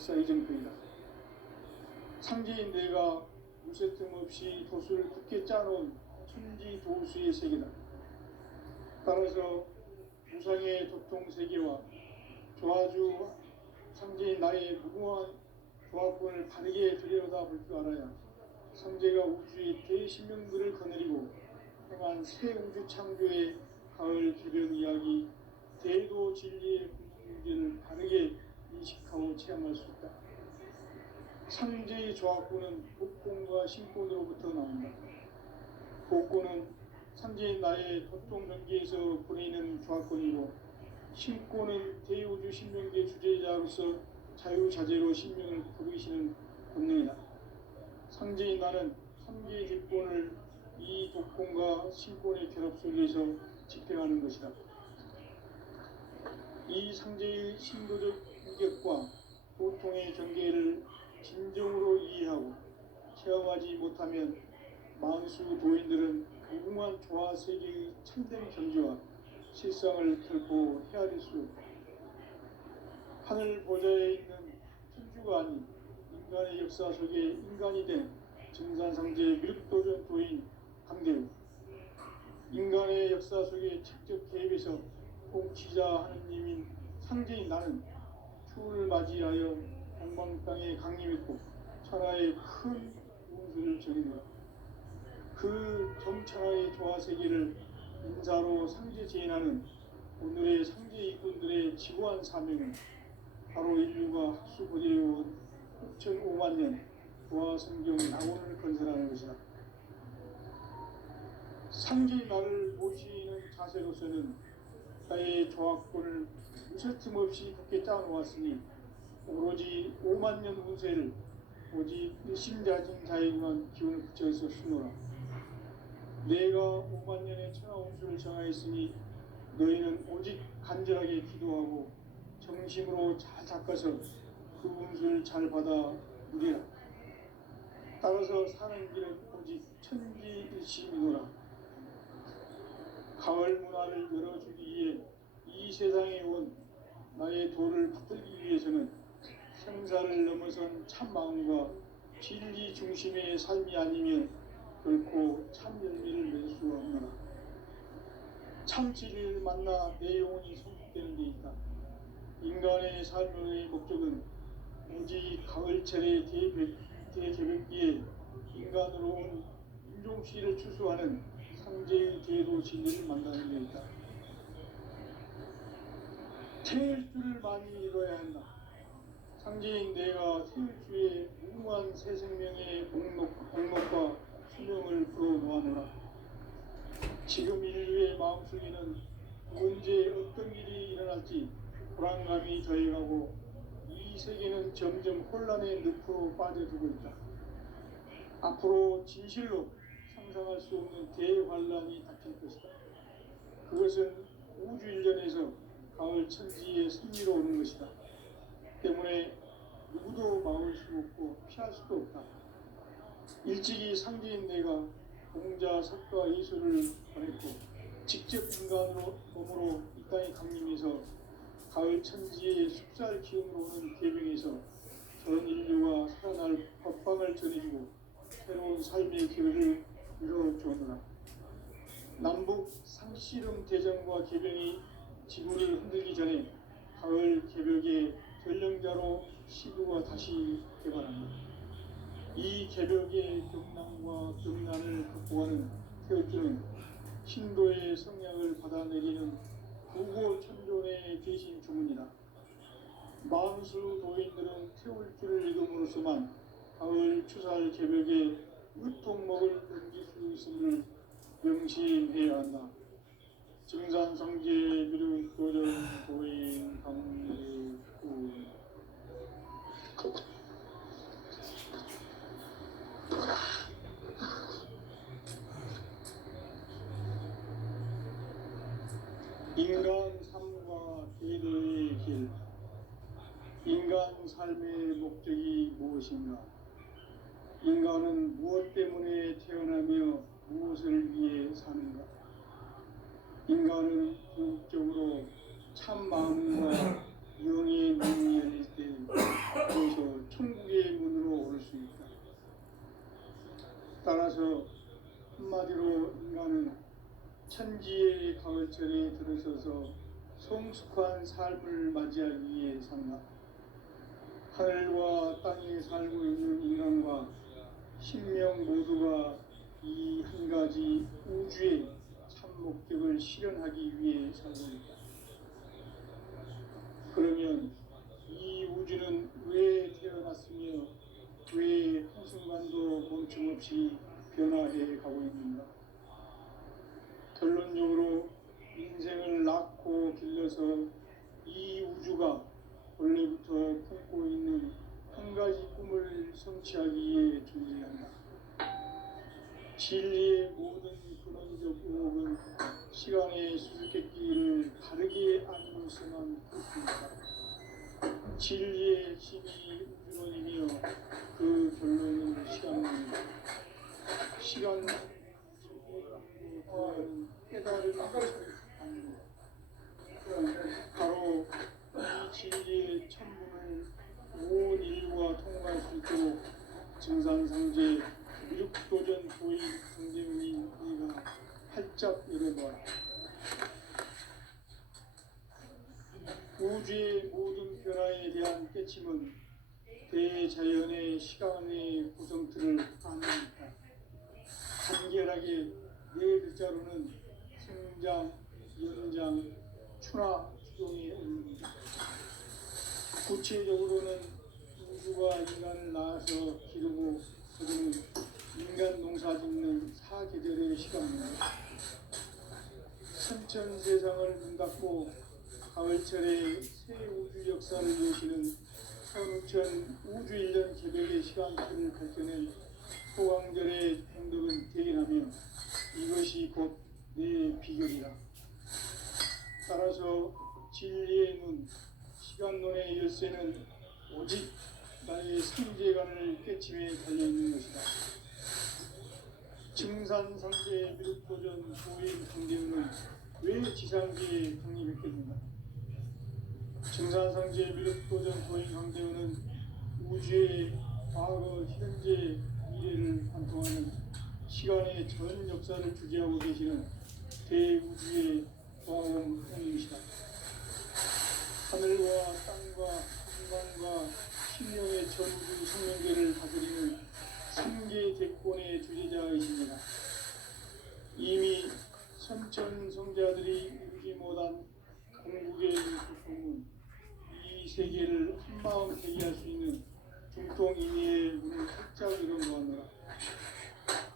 역사의 정통이다. 상제인 내가 무쇠틈 없이 도수를 굳게 짜놓은 천지도수의 세계다. 따라서 무상의 도통세계와 조화주 상제인 나의 무궁한 조합권을 바르게 들여다볼 줄 알아야 상제가 우주의 대신명들을 거느리고 행한 새 우주 창조의 가을 개변 이야기, 대도 진리의 궁극문제를 바르게 인식하고 체험할 수 있다. 상제의 조합권은 복권과 신권으로부터 나온다. 복권은 상제인 나의 도통명계에서 보내는 조합권이고, 신권은 대우주 신명계 주제자로서 자유자재로 신명을 부르시는 본능이다. 상제인 나는 3개의 직권을 이 독권과 신권의 결합 속에서 집행하는 것이다. 이 상제의 신도적 인격과 도통의 경계를 진정으로 이해하고 체험하지 못하면 만수 도인들은 무궁한 조화 세계의 참된 경지와 실상을 결코 헤아릴 수 없다. 하늘 보좌에 있는 천주가 아닌 인간의 역사 속에 인간이 된 증산상제 밀도전 도인 강대우, 인간의 역사 속에 직접 개입해서 통치자 하느님인 상제인 나는 추운을 맞이하여 동방 땅에 강림했고 천하의 큰 운수를 전했노라. 그 정천하의 조화세계를 인사로 상제 제인하는 오늘의 상제 일꾼들의 지고한 사명은 바로 인류가 학수고대해온 6,500만 년 조화성경 낙원을 건설하는 것이다. 상제의 나를 모시는 자세로서는 나의 조합권을 무쇠틈 없이 굳게 짜놓았으니 오로지 5만 년 운세를 오직 일심자진 자에게만 기운을 붙여서 쓰노라. 내가 5만 년의 천하 운수를 정하였으니 너희는 오직 간절하게 기도하고 정심으로 잘 닦아서 그 운수를 잘 받아 누리라. 따라서 사는 길은 오직 천지일심이노라. 가을 문화를 열어주기 위해 이 세상에 온 나의 도를 받들기 위해서는 생사를 넘어선 참 마음과 진리 중심의 삶이 아니면 결코 참 열매를 낼 수 없노라. 참 진리를 만나 내 영혼이 성숙되는 데 있다. 인간의 삶의 목적은 오직 가을철의 대개벽기에 인간으로 온 인종시를 추수하는 상제의 제도 진리를 만나는 데 있다. 태일 줄을 많이 읽어야 한다. 상제인 내가 태일주의 무궁한 새 생명의 공록과 수명을 불어놓아노라. 지금 인류의 마음속에는 언제 어떤 일이 일어날지 불안감이 더해가고 이 세계는 점점 혼란의 늪으로 빠져들고 있다. 앞으로 진실로 상상할 수 없는 대환란이 닥칠 것이다. 그것은 우주 일전에서 가을 천지의 승리로 오는 것이다. 때문에 누구도 막을 수 없고 피할 수도 없다. 일찍이 상제인 내가 공자, 석가, 예술을 보냈고 직접 인간으로 몸으로 이 땅에 강림해서 가을 천지의 숲살 기운으로 오는 계명에서 전 인류가 살아날 법방을 전해주고 새로운 삶의 길을 이뤄주었노라. 남북 상씨름 대전과 개병이 지구를 흔들기 전에 가을 개벽의 전령자로 시구가 다시 개발한다. 이 개벽의 경난과 경난을 극복하는 태극기는 신도의 성량을 받아내리는 구고천존의 대신 주문이다. 만수 도인들은 태울 줄을 읽음으로써만 가을 추살 개벽의 으통목을 넘길 수 있음을 명심해야 한다. 증산상제 미륵도전 도인 강대우. 인간 삶과 대도의 길. 인간 삶의 목적이 무엇인가? 인간은 무엇 때문에 태어나며 무엇을 위해 사는가? 인간은 궁극적으로 참 마음과 영의 눈이 열릴 때 그것이 따라서 한마디로 인간은 천지의 가을철에 들어서서 성숙한 삶을 맞이하기 위해 산다. 하늘과 땅에 살고 있는 인간과 신명 모두가 이 한 가지 우주의 참 목적을 실현하기 위해 살고 있다. 그러면 이 우주는 왜 태어났으며 왜 한순간도 멈춤없이 변화해 가고 있는가? 결론적으로 인생을 낳고 길러서 이 우주가 원래부터 품고 있는 한 가지 꿈을 성취하기 위해 존재한다. 진리의 모든 근원적 의혹은 시간의 수수께끼를 바르게 알고서만 그렇습니다. 진리의 핵심이 우주론이며 그 결론은 시간론이다. 시간 깨달음을 찾는 바로 이 진리의 천문을 온 인류가 통과할 수 있도록 증산상제 육도전 도인 강대웅이 우리가 활짝 열어봐라. 우주의 모든 변화에 대한 깨침은 대자연의 시간의 구성틀을 아닙니다. 간결하게 네 글자로는 성장, 연장, 추나, 추동의 원리입니다. 구체적으로는 우주가 인간을 낳아서 기르고 거두는 인간 농사 짓는 사계절의 시간입니다. 천천 세상을 문 닫고 가을철에 새 우주 역사를 여시는 선우천 우주 1년 개벽의 시간표를 밝혀낸 소강절의 행동은 대견하며 이것이 곧 내 비결이다. 따라서 진리의 눈, 시간론의 열쇠는 오직 나의 상제관을 깨침에 달려있는 것이다. 증산상제 미륵도전 도인 강대우는 왜 지상계에 강림했겠는가? 증산상제 미륵도전 도인 강대우는 우주의 과거, 현재, 미래를 관통하는 시간의 전 역사를 주재하고 계시는 대우주의 광원형님이시다. 하늘과 땅과 한강과 신령의 전우주 생명계를 다스리는 삼계 대권의 주제자이십니다. 이미 선천성자들이 이루지 못한 공국의 소통은 이 세계를 한마음 대기할 수 있는 중통인의의 문을 활짝 열어놓았노라.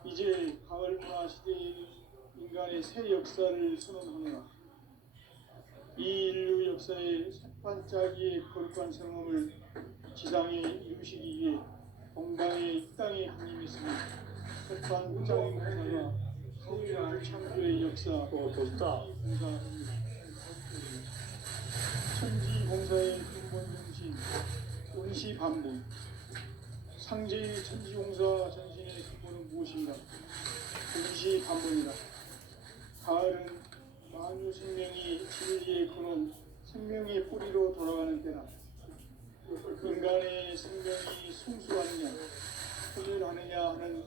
이제 가을 문화 시대의 인간의 새 역사를 선언하노라. 이 인류 역사의 새반짝이의 거룩한 성험을 지상에 이루시기 위해 동방의 이 땅에 강림했으니 새반 우장의 공사가 새 창조의 역사 천지공사입니다. 천지공사의 근본 정신 원시반복. 상제의 천지공사 전신의 근본은 무엇인가? 원시반복이다. 가을은 만유 생명이 진리의 근원, 생명의 뿌리로 돌아가는 때다. 인간의 생명이 성숙하느냐, 소멸하느냐 하는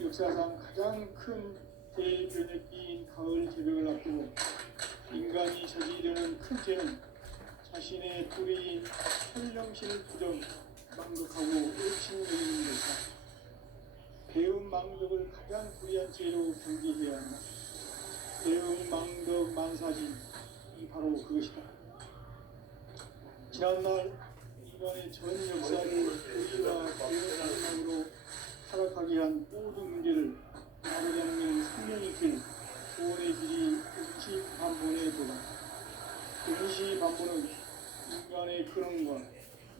역사상 가장 큰 대변혁기인 가을 개벽을 앞두고 인간이 저지르는 큰 죄는 자신의 뿌리인 현령신을 부정, 망덕하고 의심여기는 것이다. 배움 망덕을 가장 불의한 죄로 경계해야 한다. 배움 망덕 만사진, 이 바로 그것이다. 지난날 인간의 전 역사를 의리와 배움 마지막으로 타락하게 한 모든 문제를 바로잡는 생명의 길, 구원의 길이 원시반본의 도다. 원시반본은 인간의 근원과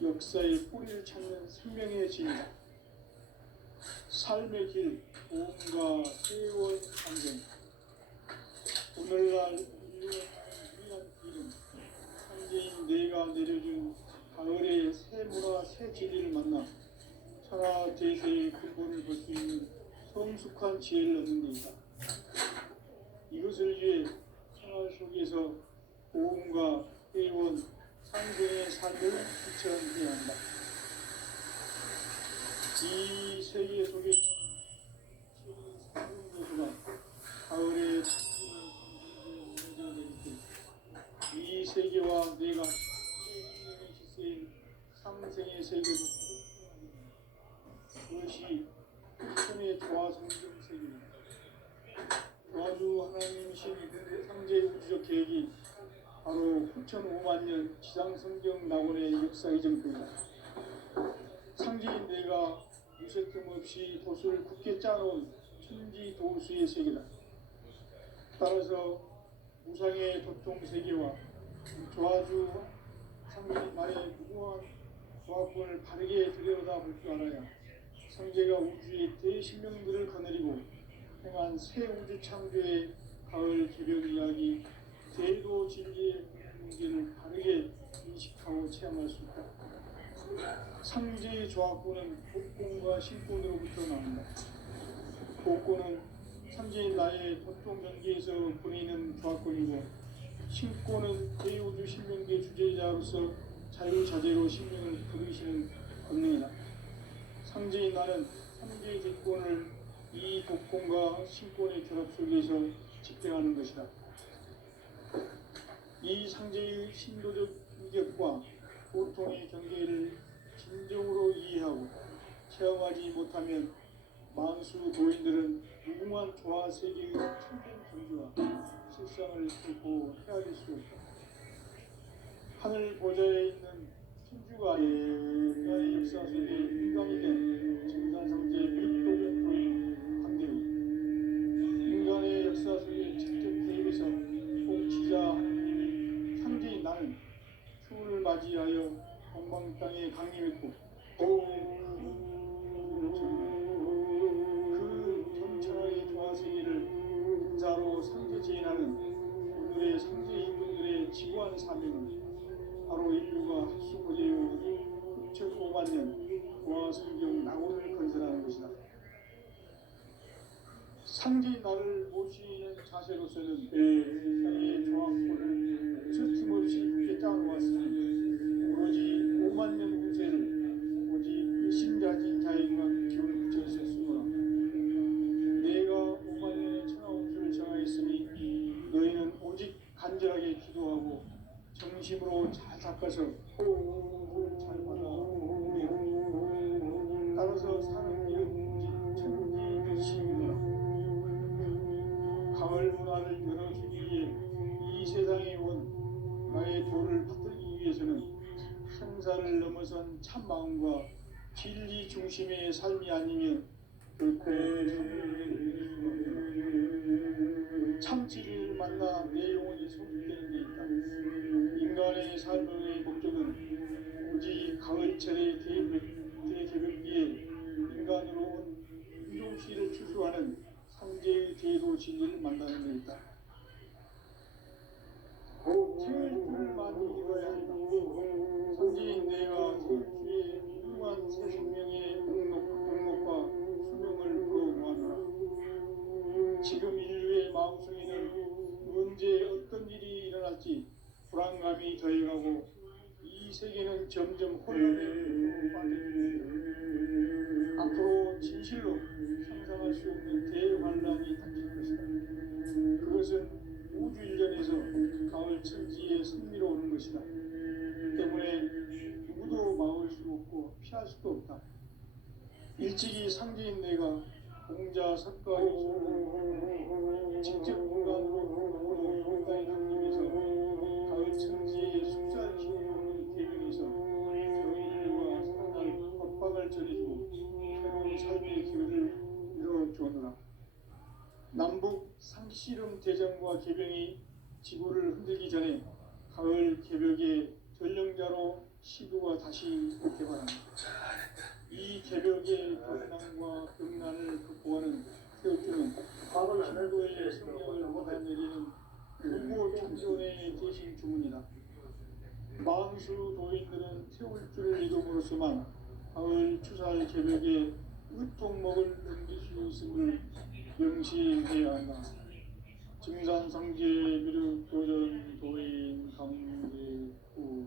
역사의 뿌리를 찾는 생명의 진이다. 삶의 길, 보험과 세월 환경. 오늘날 인류의 유일한 길은 상제인 내가 내려준 가을의 새 문화, 새 진리를 만나 천하 대세의 근본을 볼 수 있는 성숙한 지혜를 얻는 데이다. 이것을 위해 생활 속에서 보험과 회원, 상생의 삶을 실천해야 한다. 이 세계 속에 세계와 내가 생명의 시세인 삼생의 세계도 그것이 천의 조화 성경 세계입니다. 조화주 하나님이신 상제 우주적 계획이 바로 9,500,000년 지상 성경 낙원의 역사 이전입니다. 상제인 내가 무쇠틈 없이 도수를 굳게 짜놓은 천지 도수의 세계다. 따라서 무상의 도통 세계와 조화주 상제인 나의 무궁한 조화권을 바르게 들여다볼 줄 알아야 상제가 우주의 대신명들을 거느리고 행한 새 우주 창조의 가을 개벽 이야기 대도 진리의 문제를 바르게 인식하고 체험할 수 있다. 상제의 조화권은 복권과 신권으로부터 나온다. 복권은 상제인 나의 도통 경계에서 보내는 조화권이고, 신권은 대우주 신명계 주제자로서 자유자재로 신명을 부르시는 권능이다. 상제인 나는 상제의 객권을 이 복권과 신권의 결합 속에서 집행하는 것이다. 이 상제의 신도적 인격과 보통의 경계를 진정으로 이해하고 체험하지 못하면 만수 도인들은 무궁한 조화 세계의 참된 경지와 실상을 결코 헤아릴 수 없다. 하늘 보좌에 있는 천주가 인간의 역사 속에 인간이 된 증산상제 미륵도전 도인 관계의 인간의 역사 속에 직접 개입해서 통치자 하느님이 상제인 나는 추운을 맞이하여 동방 땅에 강림했고 그 전천하의 조화세계를 인사로 상제 제인하는 오늘의 상제인분들의 지구한 사명은 바로 인류가 수 고대의 9,500,000년 조화 성경 낙원을 건설하는 것이다. 상제인 나를 모시는 자세로서는 세상의 조화권을 서팀없이 굳게 짜놓았으니 오로지 50,000년 후세를 오직 일심자진 자에게만 기운을 붙여 있었으므로 내가 50,000년의 천하운수를 정하였으니 너희는 오직 간절하게 기도하고 정심으로 잘 닦아서 잘 받아 따라서 사는 일은 오직 천지일심이라. 가을 문화를 열어주기 위해 이 세상에 온 나의 도를 받들기 위해서는 생사를 넘어선 참 마음과 진리 중심의 삶이 아니면 결코 참 진리를 만나 내 영혼이 성숙되는 데 있다. 인간의 삶의 목적은 오직 가을철의 대개벽기에 인간으로 온 인종시를 추수하는 상제의 대도 진리를 만나는 데 있다. 생일주를 많이 읽어야 한다. 상제인 내가 생일주에 훌륭한 새 생명의 등록과 수명을 불어모아노라. 지금 인류의 마음속에는 언제 어떤 일이 일어날지 불안감이 더해가고 이 세계는 점점 혼돈에 빠져들고 앞으로 진실로 상상할 수 없는 대환란이 닥칠 것이다. 그것은 우주 일전에서 가을 천지의 승리로 오는 것이다. 때문에 누구도 막을 수 없고 피할 수도 없다. 일찍이 상제인 내가 공자 석가의 직접 인간으로 인간의 강림에서 가을 천지의 숫자를 키우는 계명에서 정인과 살아날 법박을 전해주고 새로운 삶의 기회를 이뤄주었노라. 남북 상씨름 대전과 개병이 지구를 흔들기 전에 가을 개벽의 전령자로 시도가 다시 개발합니다. 이 개벽의 경난과 병난을 극복하는 태우주는 신도의 성령을 받아내리는 불고 창조의 대신 주문이다. 만수 도인들은 태울주를 이름으로서만 가을 추살 개벽의 으통목을 넘길 수 있음을 명시해야 한다. 증산상제 미륵도전 도인 강제후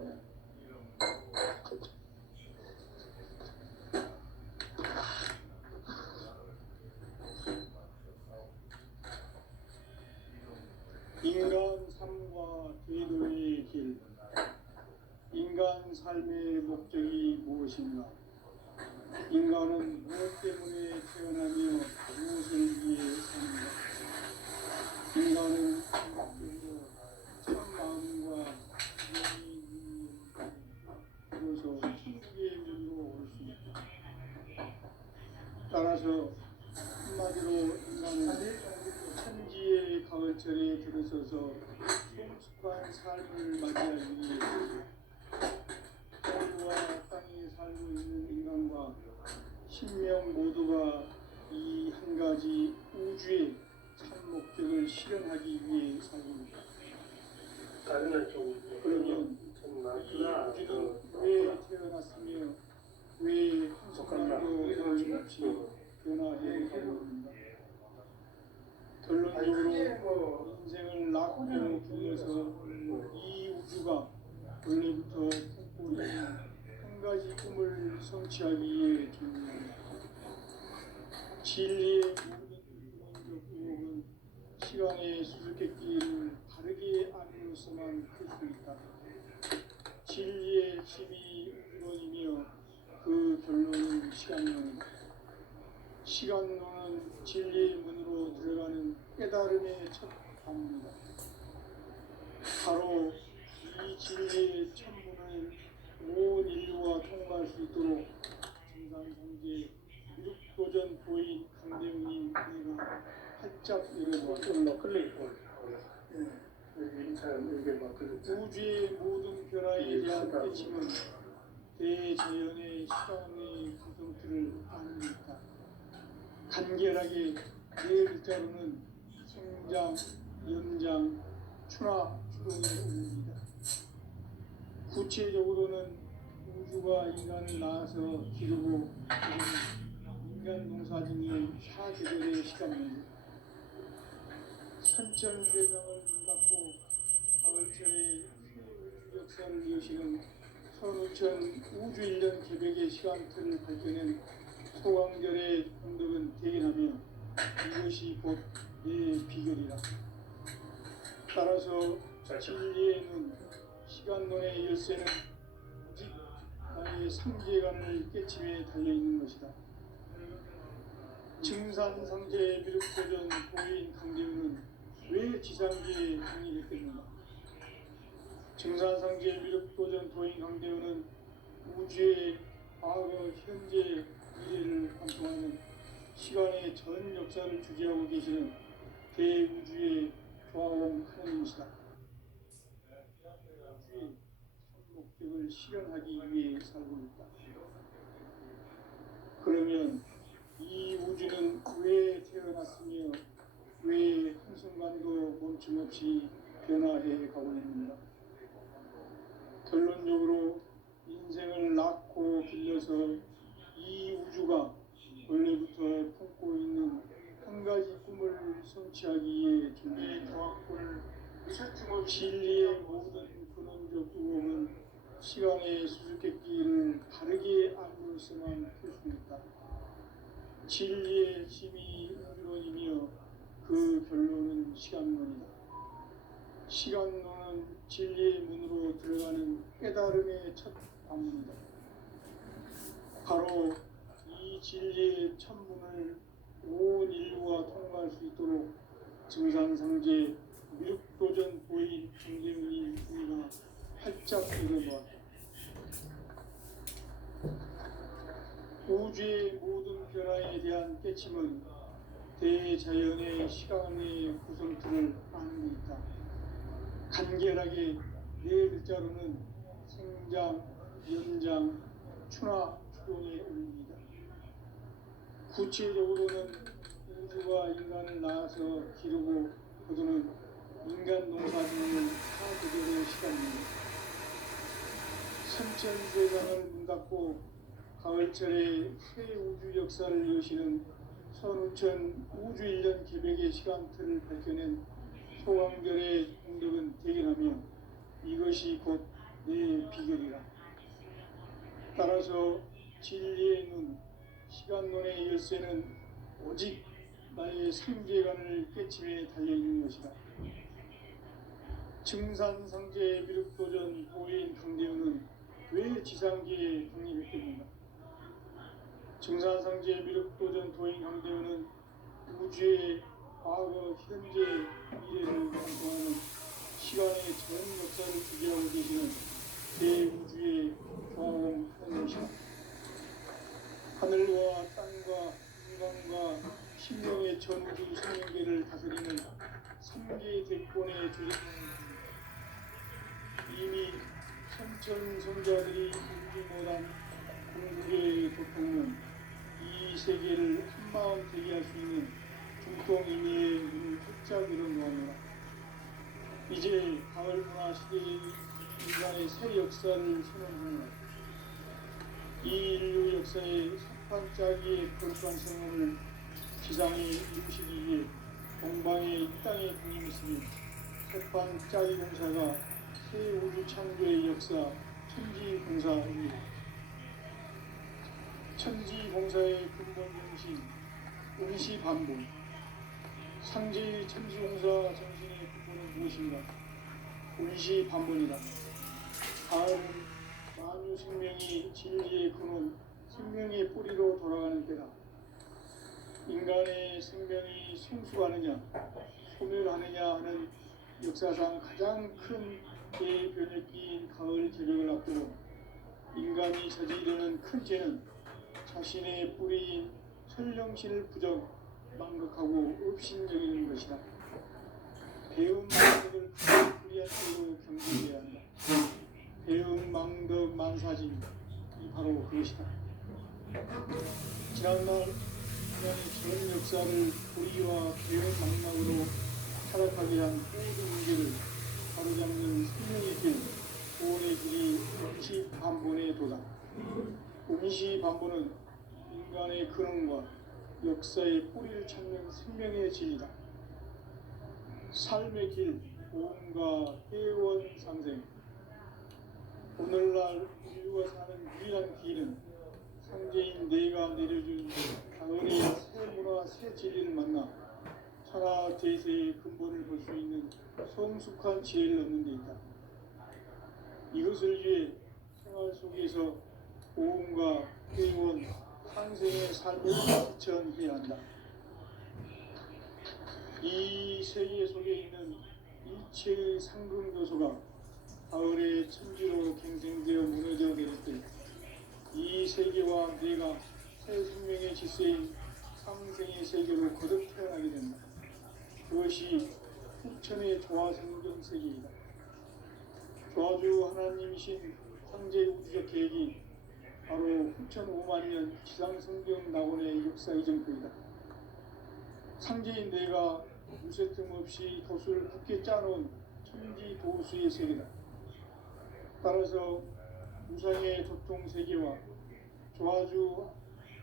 인간 삶과 제도의 길 무엇인가? 인간은 무엇 때문에 태어나며 무엇을 위해 사는가? 인간은 전적으로 참 마음과 영이 비로소 천국의 문으로 올 수 있다. 따라서 한마디로 인간은 천지의 가을철에 들어서서 성숙한 삶을 맞이하기 위해 하늘과 땅에 살고 있는 인간과 신명 모두가 이 한 가지 우주의 참 목적을 실현하기 위해 살고 있다. 그러면 이 우주는 왜 태어났으며 왜 한순간도 거침없이 변화해 가고 있는가? 결론적으로 인생을 낳고 길러서 이 우주가 원래부터 품고 있는 한 가지 꿈을 성취하기 위해 존재한다. 진리의 모든 근원적 의혹은 시간의 수수께끼를 바르게 알므로서만 풀 수 있다. 진리의 힘이 우주론이며 그 결론은 시간론이다. 시간론은 진리의 문으로 들어가는 깨달음의 첫 단문이다. 바로 이 진리의 천문을 온 인류가 통과할 수 있도록 증산성제 미륵도전 보인 강대웅이 우리가 활짝 열어보았다. 우주의 모든 변화에 대한 깨침은 대자연의 시간의 구성틀을 아닙니다. 간결하게 네 글자로는 성장, 연장, 추나 추동에 옵니다. 구체적으로는 우주가 인간을 낳아서 기르고 인간 농사짓는 사계절의 시간입니다. 선천세상을 눈닫고 가을철에 우주 역사를 여시는 선우천 우주 1년 계백의 시간틀을 밝혀낸 소강절의 공덕은 대견하며 이것이 곧 내 비결이라. 따라서 진리의 눈, 시간론의 열쇠는 오직 나의 상계관을 깨침에 달려있는 것이다. 증산상제의 미륵도전 보인 강대우는 왜 지상계에 정의됐겠는가? 증산상제의 미륵도전 보인 강대우는 우주의 과거, 현재, 미래를 관통하는 시간의 전 역사를 주재하고 계시는 대우주의 조화원 하나님이시다. 우주의 목적을 실현하기 위해 살고 있다. 그러면 이 우주는 왜 태어났으며 왜 한순간도 멈춤없이 변화해 가고 있는가? 결론적으로 인생을 낳고 길러서 이 우주가 원래부터 품고 있는 한 가지 꿈을 성취하기 위해 존재의 조합을 진리의 모든 근원적 의혹은 시간의 수수께끼를 바르게 알므로서만 풀 수 있다. 진리의 힘이 우주론이며 그 결론은 시간론이다. 시간론은 진리의 문으로 들어가는 깨달음의 첫 관문이다. 바로 이 진리의 천문을 온 인류가 통과할 수 있도록 증산상제 미륵도전 보인 강대웅이 우리가 활짝 열어보았다. 우주의 모든 변화에 대한 깨침은 대자연의 시간의 구성틀을 아는 데 있다. 간결하게 네 글자로는 생장, 연장, 추나 추동에 올립니다. 구체적으로는 우주가 인간을 낳아서 기르고 거두는 인간 농사짓는 사계절의 시간입니다. 선천세상을 눈닫고 가을철에 새 우주 역사를 여시는 선우천 우주 1년 계백의 시간틀을 밝혀낸 소강절의 공덕은 대견하며 이것이 곧 내 비결이라. 따라서 진리의 눈, 시간론의 열쇠는 오직 나의 상계관을 깨침에 달려있는 것이다. 증산상제 미륵도전 보인 강대우는 왜 지상계에 독립했겠는가? 증산상제 미륵도전 도인 강대원은 우주의 과거, 현재, 미래를 관통하는 시간의 전 역사를 주재하고 계시는 대우주의 경험하는 것이다. 하늘과 땅과 인간과 신명의 전우주 생명계를 다스리는 3개 대권의 주제는 이미 선천성자들이 이루지 못한 공국의 도통은 이 세계를 한마음 되게 할 수 있는 중동인의 눈을 활짝 열어놓았노라. 이제 가을 문화 시대의 인간의 새 역사를 선언하노라. 이 인류 역사의 석판짜기의 거룩한 성험을 지상에 이루시기 위해 동방의 이 땅에 공임했으니 석판짜기 공사가 새 우주 창조의 역사 천지공사입니다. 천지공사의 근본 정신 운시반본. 상제의 천지공사 정신의 근본은 무엇인가? 운시반본이다. 가을은 만유 생명이 진리의 근원, 생명의 뿌리로 돌아가는 때다. 인간의 생명이 성숙하느냐, 소멸하느냐 하는 역사상 가장 큰 대변혁기인 가을 개벽을 앞두고 인간이 저지르는 큰 죄는 자신의 뿌리인 선령신을 부정, 망극하고 업신여기는 것이다. 배움 망덕을 불의한 죄로 경계해야 한다. 배움 망덕 만사진, 이 바로 그것이다. 지난날 인간의 전 역사를 불의와 배움 망락으로 타락하게 한 모든 문제를 바로잡는 생명의 길, 구원의 길이 운시반본에 도다. 운시반본은 인간의 근원과 역사의 뿌리를 찾는 생명의 진리다. 삶의 길, 보험과 회원 상생. 오늘날 인류가 사는 유일한 길은 상제인 내가 내려준 가을의 새 문화, 새 진리를 만나 천하 대세의 근본을 볼 수 있는 성숙한 지혜를 얻는 데 있다. 이것을 위해 생활 속에서 보험과 회원, 상생의 삶을 실천해야 한다. 이 세계 속에 있는 일체의 상금 요소가 가을의 천지로 갱생되어 무너져 내릴 때 이 세계와 내가 새 생명의 질서인 상생의 세계로 거듭 태어나게 된다. 그것이 후천의 조화생경 세계이다. 조화주 하나님이신 상제 우주적 계획이 바로 후천 5만년 지상성경 낙원의 역사 이정표이다. 상제인 내가 무쇠 틈 없이 도수를 굳게 짜놓은 천지 도수의 세계다. 따라서 무상의 도통 세계와 조화주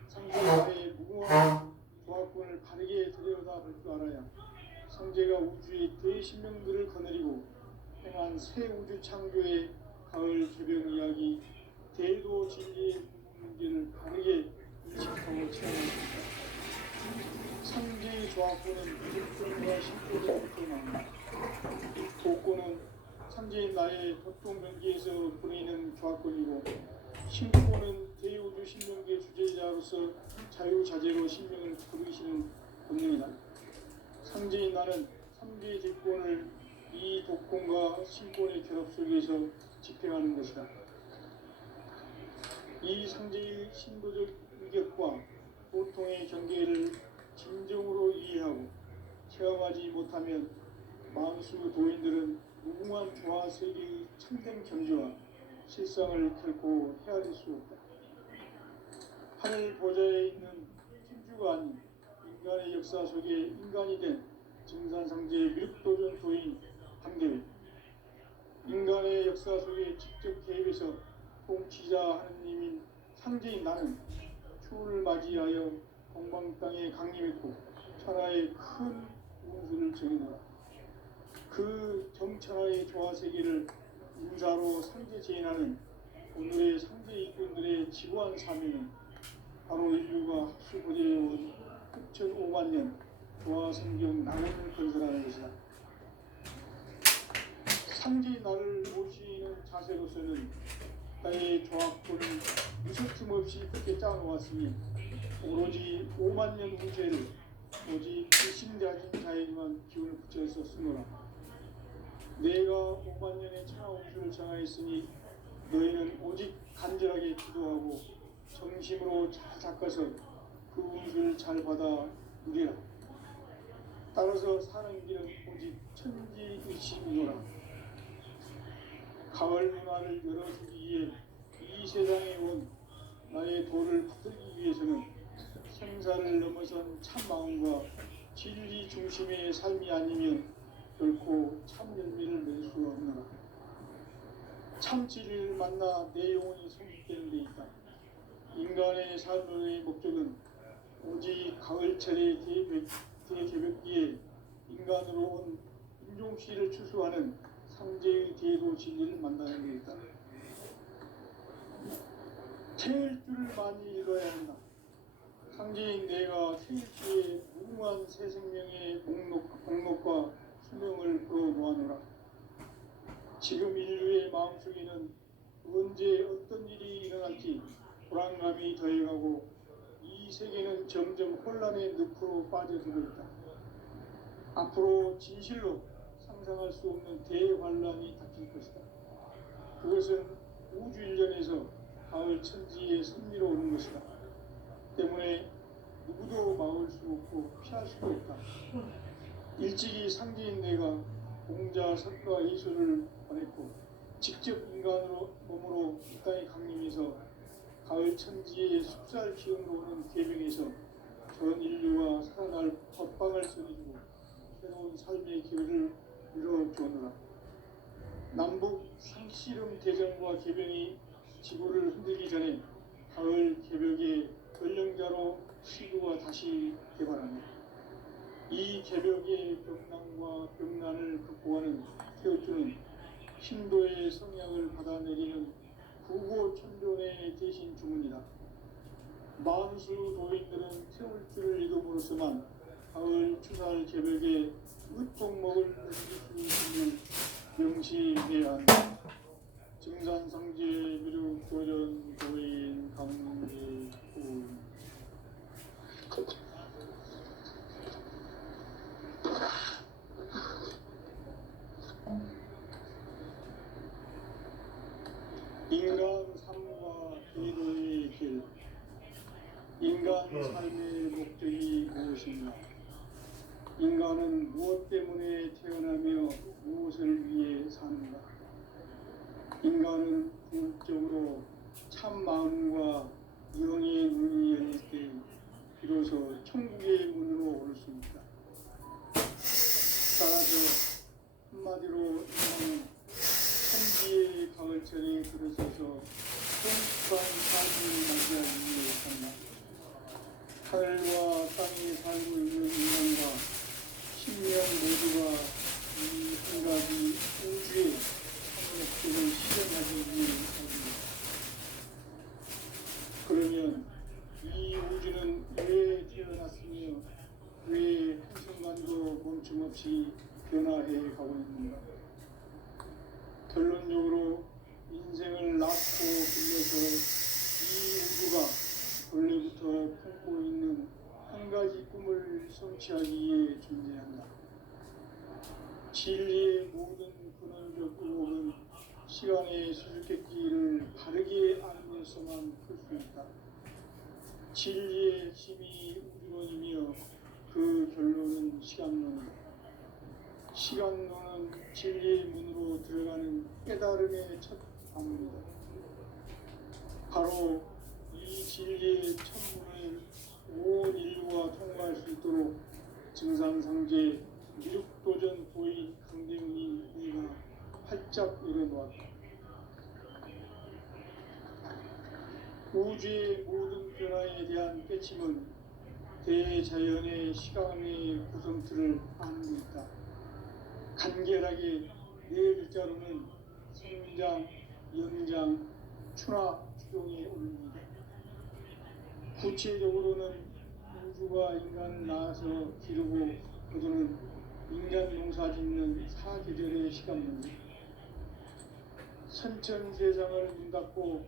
상제의 무궁한 조화권을 바르게 들여다볼 줄 알아야 상제가 우주의 대신명들을 거느리고 행한 새 우주 창조의 가을 개벽 이야기, 대도 진리의 문제를 바르게 인식하고 체험할 수 있다. 상제의 조화권은 도권과 신도로부터 나온다. 도권은 상제인 나의 도통 경기에서 보내는 조화권이고, 신도권은 대우주 신명계 주제자로서 자유자재로 신명을 부르시는 본능이다. 상제인 나는 3개의 대권을 이 도권과 신권의 결합 속에서 집행하는 것이다. 이 상제의 신도적 위격과 보통의 경계를 진정으로 이해하고 체험하지 못하면 만수 도인들은 무궁한 조화 세계의 참된 경지와 실상을 결코 헤아릴 수 없다. 하늘 보좌에 있는 천주가 아닌 인간의 역사 속에 인간이 된 증산상제 미륵도전 도인 함대회. 인간의 역사 속에 직접 개입해서 통치자 하느님인 상제인 나는 추운을 맞이하여 동방 땅에 강림했고 천하의 큰 운수를 정해놓아. 그 정천하의 조화세계를 인사로 상제 제인하는 오늘의 상제 일꾼들의 지고한 사명은 바로 인류가 합수보재해온 6,5만 년 조화성경 낙원을 건설하는 것이다. 상제 나를 모시는 자세로서는 나의 조합도는 무서틈 없이 그렇게 짜놓았으니 오로지 5만 년 후세를 오직 신자진 자에게만 기운을 붙여서 쓰노라. 내가 5만 년의 천하운수를 정하였으니 너희는 오직 간절하게 기도하고 정심으로 잘 닦아서 그 운수를 잘 받아 누리라. 따라서 사는 길은 오직 천지일심이노라. 가을 문화를 열어주기 위해 이 세상에 온 나의 도를 붙들기 위해서는 생사를 넘어선 참 마음과 진리 중심의 삶이 아니면 결코 참 열매를 낼 수가 없노라. 참 진리를 만나 내 영혼이 성립되는 데 있다. 인간의 삶의 목적은 오직 가을철의 대개벽기에 인간으로 온 인종씨를 추수하는 상제의 대도 진리를 만나는 데 있다. 태일 줄을 많이 읽어야 한다. 상제인 내가 태일주의 무궁한 새 생명의 목록과 수명을 풀어놓아노라. 지금 인류의 마음속에는 언제 어떤 일이 일어날지 불안감이 더해가고 이 세계는 점점 혼란의 늪으로 빠져들고 있다. 앞으로 진실로 상상할 수 없는 대환란이 닥칠 것이다. 그것은 우주 일련에서 가을 천지의 섭리로 오는 것이다. 때문에 누구도 막을 수 없고 피할 수도 없다. 일찍이 상제인 내가 공자, 석가, 예수를 보냈고 직접 인간으로 몸으로 이 땅에 강림해서 가을 천지의 숲살 기운으로 오는 계명에서 전 인류와 살아날 법방을 써주고 새로운 삶의 기회를 이루어주노라. 남북 상씨름 대전과 개병이 지구를 흔들기 전에 가을 개벽의 전령자로 시구가 다시 개발하며 이 개벽의 병난과 병난을 극복하는 태어주는 신도의 성향을 받아내리는 구고천존의 대신 주문이다. 만수 도인들은 태울주를 이름으로서만 가을 추살 개벽의 으통목을 넘길 수 있는 명시해야 한다. 증산상제 미륵 도전 도인 강제 인간 삶과 기도의 길. 인간 삶의 목적이 무엇인가? 인간은 무엇 때문에 태어나며 무엇을 위해 사는가? 인간은 궁극적으로 참 마음과 영의 문이 열릴 때 비로소 천국의 문으로 올 수 있다. 따라서 한마디로 인간은 천지의 가을철에 들어서서 성숙한 삶을 맞이하기 위해 산다. 하늘과 땅에 살고 있는 인간과 신명 모두가 이 한 가지 우주의 목적을 실현하기 위해 산다. 그러면 이 우주는 왜 태어났으며 왜 한순간도 멈춤없이 변화해 가고 있는가? 결론적으로 인생을 낳고 길러서 이 우주가 원래부터 품고 있는 한 가지 꿈을 성취하기 위해 존재한다. 진리의 모든 근원적 의혹은 시간의 수수께끼를 바르게 알면서만 풀 수 있다. 진리의 핵심이 우주론이며 그 결론은 시간론이다. 시간론은 진리의 문으로 들어가는 깨달음의 첫 방문이다. 바로 이 진리의 천문을 온 인류가 통과할 수 있도록 증산상제 미륵도전 도인 강대문이 우리가 활짝 열어놓았다. 우주의 모든 변화에 대한 깨침은 대자연의 시간의 구성틀을 아는 데 있다. 간결하게 네 글자로는 성장, 연장, 추나, 추종에 올립니다. 구체적으로는 우주가 인간을 낳아서 기르고 거두는 인간 농사 짓는 사계절의 시간입니다. 선천 세상을 문 닫고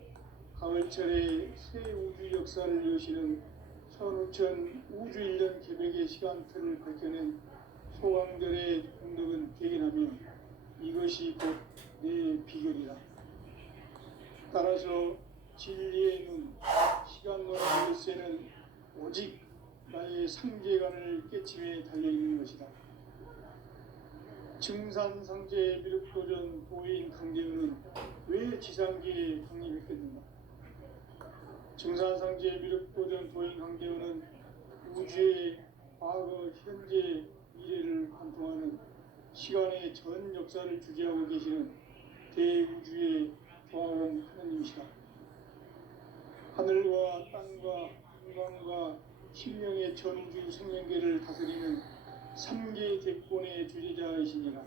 가을철에 새 우주 역사를 여시는 선우천 우주일년 계획의 시간틀을 밝혀낸 소강들의 공덕은 대견하며 이것이 곧 내 비결이다. 따라서 진리의 눈, 시간과 열쇠는 오직 나의 상계관을 깨침에 달려있는 것이다. 증산상제 미륵도전 도인 강대우는 왜 지상계에 강림했겠는가? 증산상제 미륵도전 도인 강대우는 우주의 과거, 현재, 미래를 관통하는 시간의 전 역사를 주재하고 계시는 대우주의 조화원 하나님이시다. 하늘과 땅과 인간과 신명의 전우주 생명계를 다스리는 3계 대권의 주재자이시니라.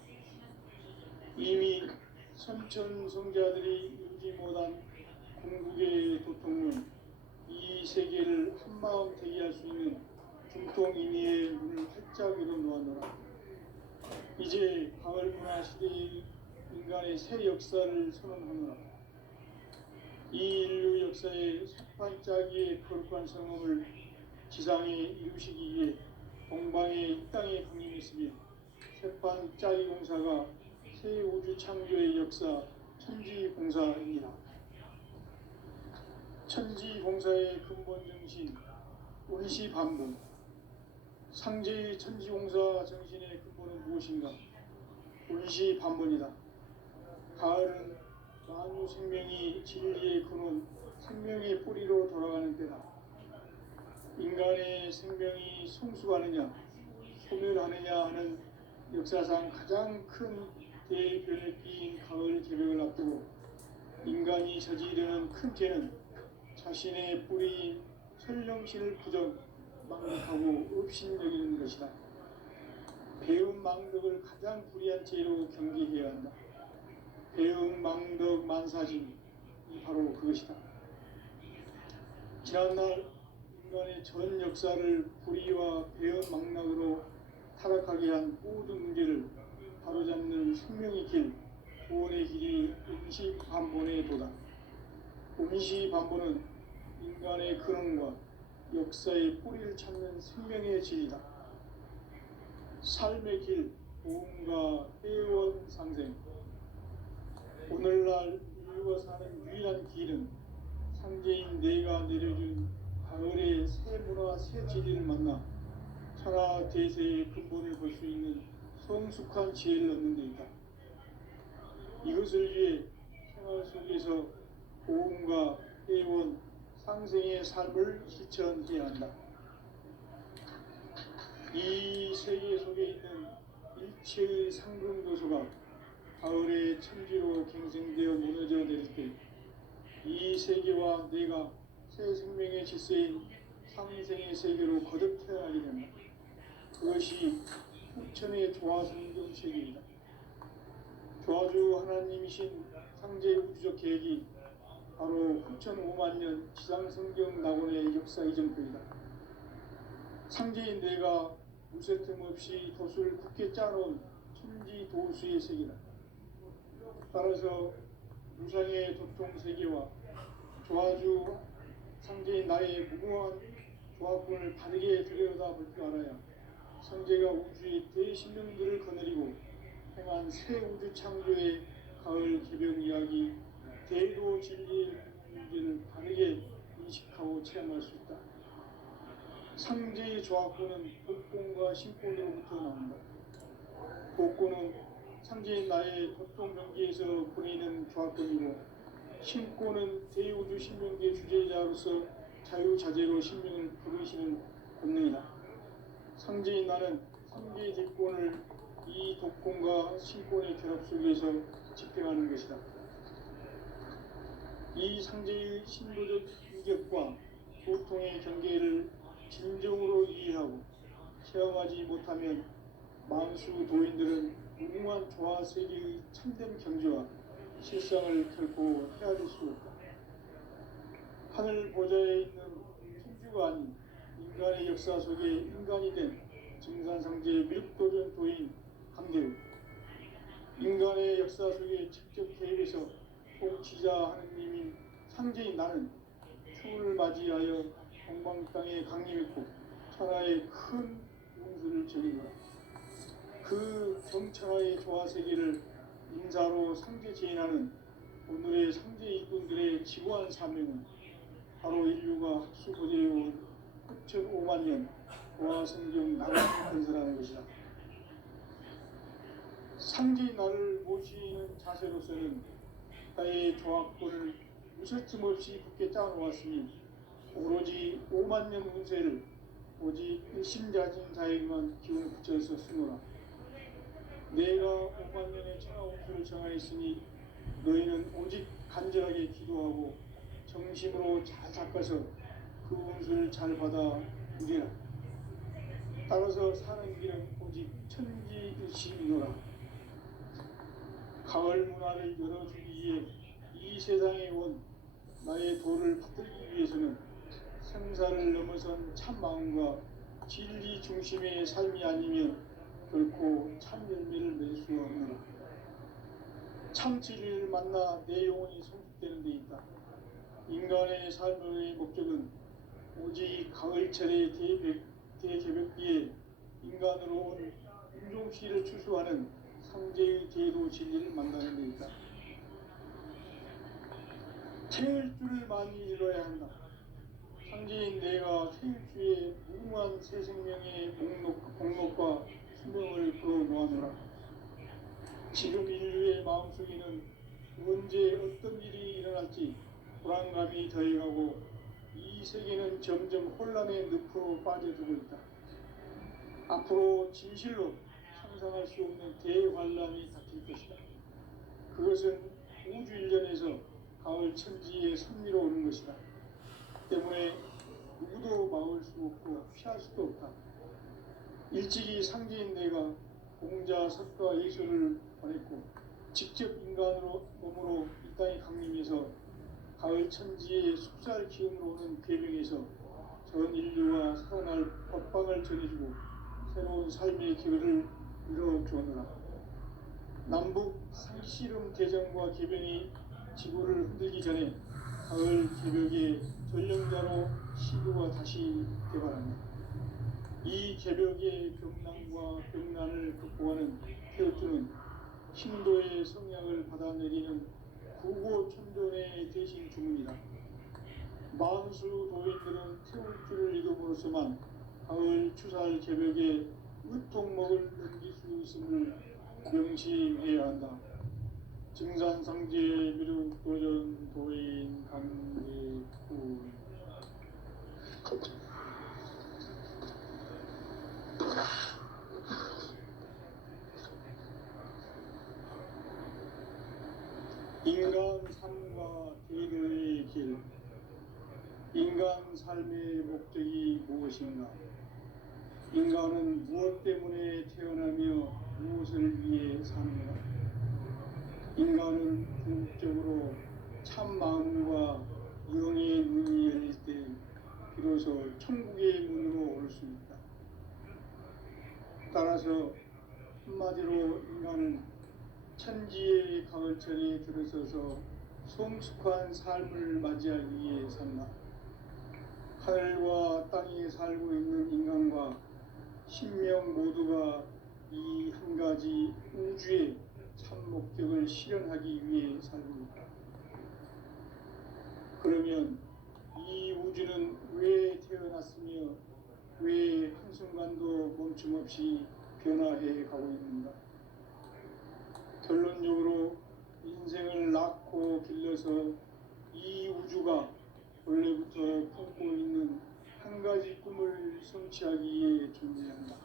이미 선천성자들이 이루지 못한 궁극의 도통은 이 세계를 한마음 되게 할 수 있는 중통인의의 문을 활짝 열어놓았노라. 이제 가을문화 시대의 인간의 새 역사를 선언하노라. 이 인류 역사의 석판짜기의 거룩한 성험을 지상에 이루시기 위해 동방의 이 땅에 강림했으며 석판짜기 공사가 새 우주 창조의 역사 천지공사입니다. 천지공사의 근본 정신 운시반분. 상제의 천지공사 정신의 근본은 무엇인가? 운시반분이다. 가을은 만유 생명이 진리의 근원, 생명의 뿌리로 돌아가는 때다. 인간의 생명이 성숙하느냐, 소멸하느냐 하는 역사상 가장 큰 대변혁기인 가을 개벽을 앞두고 인간이 저지르는 큰 죄는 자신의 뿌리인 설령신을 부정, 망각하고 업신여기는 것이다. 배움 망덕을 가장 불의한 죄로 경계해야 한다. 배움 망덕 만사진이 바로 그것이다. 지난날 인간의 전 역사를 불의와 배움 망락으로 타락하게 한 모든 문제를 바로잡는 생명의 길, 구원의 길이 운시반본의 도다. 운시반본은 인간의 근원과 역사의 뿌리를 찾는 생명의 질이다. 삶의 길, 보험과 회원 상생. 오늘날 인류가 사는 유일한 길은 상제인 내가 내려준 가을의 새 문화, 새 진리를 만나 천하 대세의 근본을 볼 수 있는 성숙한 지혜를 얻는 데 있다. 이것을 위해 생활 속에서 보험과 회원, 상생의 삶을 실천해야 한다. 이 세계 속에 있는 일체의 상승도소가 가을의 천지로 갱생되어 무너져 내릴 때 이 세계와 내가 새 생명의 질서인 상생의 세계로 거듭 태어나게 된다. 그것이 후천의 조화성경 세계이다. 조화주 하나님이신 상제 우주적 계획이 바로 후천 5만 년 지상성경 낙원의 역사 이전표이다. 상제인 내가 무쇠틈 없이 돛을 굳게 짜놓은 천지 도수의 세계다. 따라서 무상의 도통 세계와 조화주 상제인 나의 무궁한 조합군을 바르게 들여다볼 줄 알아야 상제가 우주의 대신령들을 거느리고 행한 새 우주 창조의 가을 개벽 이야기, 대도 진리의 문제를 바르게 인식하고 체험할 수 있다. 상제의 조합군은 복권과 신권으로부터 나온다. 복권은 상제인 나의 도통 경계에서 보내는 조합군이고, 신권은 대우주 신명계 주제자로서 자유자재로 신명을 부르시는 권능이다. 상제인 나는 상제의 대권을 이 독권과 신권의 결합 속에서 집행하는 것이다. 이 상제의 신도적 인격과 보통의 경계를 진정으로 이해하고 체험하지 못하면 만수 도인들은 무궁한 조화 세계의 참된 경지와 실상을 결코 헤아릴 수 없다. 하늘 보좌에 있는 천주가 아닌 인간의 역사 속에 인간이 된 증산상제 미륵도전 도인 강대우. 인간의 역사 속에 직접 개입해서 통치자 하느님인 상제인 나는 추운을 맞이하여 동방 땅에 강림했고 천하의 큰 운수를 적이노라. 그 경천하의 조화세계를 인사로 상제 제인하는 오늘의 상제 일꾼들의 지고한 사명은 바로 인류가 학수고대해온 6,500만 년 조화성경 나라를 건설하는 것이다. 상제인 나를 모시는 자세로서는 나의 조합권을 무쇠틈 없이 굳게 짜놓았으니 오로지 5만 년 운세를 오직 일심자진 자에게만 기운을 붙여서 쓰노라. 내가 5만 년의 천하 운수를 정하였으니 너희는 오직 간절하게 기도하고 정심으로 잘 닦아서 그 운수를 잘 받아 누리라. 따라서 사는 길은 오직 천지일심이노라. 가을 문화를 열어주기 위해 이 세상에 온 나의 도를 받들기 위해서는 생사를 넘어선 참 마음과 진리 중심의 삶이 아니면 결코 참 열매를 맺을 수 없노라. 참 진리를 만나 내 영혼이 성숙되는 데 있다. 인간의 삶의 목적은 오직 가을철의 대개벽기에 인간으로 온 윤종씨를 추수하는 상제의 제도 진리를 만나는 데 있다. 태울 줄을 많이 이뤄야 한다. 상제인 내가 태울주의 무궁한 새 생명의 공록과 수명을 풀어놓아노라. 지금 인류의 마음속에는 언제 어떤 일이 일어날지 불안감이 더해가고 이 세계는 점점 혼란의 늪으로 빠져들고 있다. 앞으로 진실로 상상할 수 없는 대환란이 닥칠 것이다. 그것은 우주 일련에서 가을 천지의 섭리로 오는 것이다. 때문에 누구도 막을 수 없고 피할 수도 없다. 일찍이 상제인 내가 공자, 석가, 예수를 보냈고 직접 인간으로 몸으로 이 땅에 강림해서 가을 천지의 숲살 기운으로 오는 궤명에서 전 인류와 살아날 법방을 전해주고 새로운 삶의 기회를 이뤄주었노라. 남북 상씨름 대전과 개변이 지구를 흔들기 전에 가을 개벽의 전령자로 시구가 다시 개발한다. 이 개벽의 경랑과 병난을 극복하는 태우주는 신도의 성약을 받아내리는 구고천존의 대신 주문이다. 만수 도인들은 태울주를 이름으로서만 가을 추살 개벽에 으통목을 넘길 수 있음을 명심해야 한다. 증산상제 미륵도전 도인 강대군. 인간 삶과 대도의 길. 인간 삶의 목적이 무엇인가? 인간은 무엇 때문에 태어나며 무엇을 위해 사는가? 인간은 궁극적으로 참 마음과 영의 눈이 열릴 때 비로소 천국의 문으로 올 수 있다. 따라서 한마디로 인간은 천지의 가을철에 들어서서 성숙한 삶을 맞이하기 위해 산다. 하늘과 땅에 살고 있는 인간과 신명 모두가 이 한 가지 우주의 참 목적을 실현하기 위해 살고 있다. 그러면 이 우주는 왜 태어났으며 왜 한순간도 멈춤없이 변화해 가고 있는가? 결론적으로 인생을 낳고 길러서 이 우주가 원래부터 품고 있는 한 가지 꿈을 성취하기 위해 존재한다.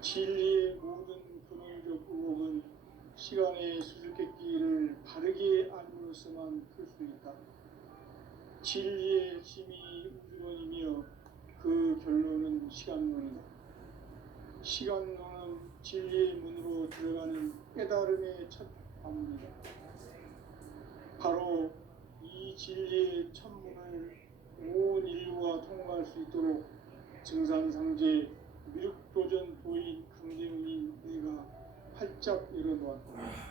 진리의 모든 근원적 의혹은 시간의 수수께끼를 바르게 알므로서만 풀 수 있다. 진리의 핵심이 우주론이며 그 결론은 시간론이다. 시간론은 진리의 문으로 들어가는 깨달음의 첫 관문이다. 바로 이 진리의 천문을 온 인류가 통과할 수 있도록 증산상제 미륵도전 도인 강대웅인 내가 활짝 열어놓았다.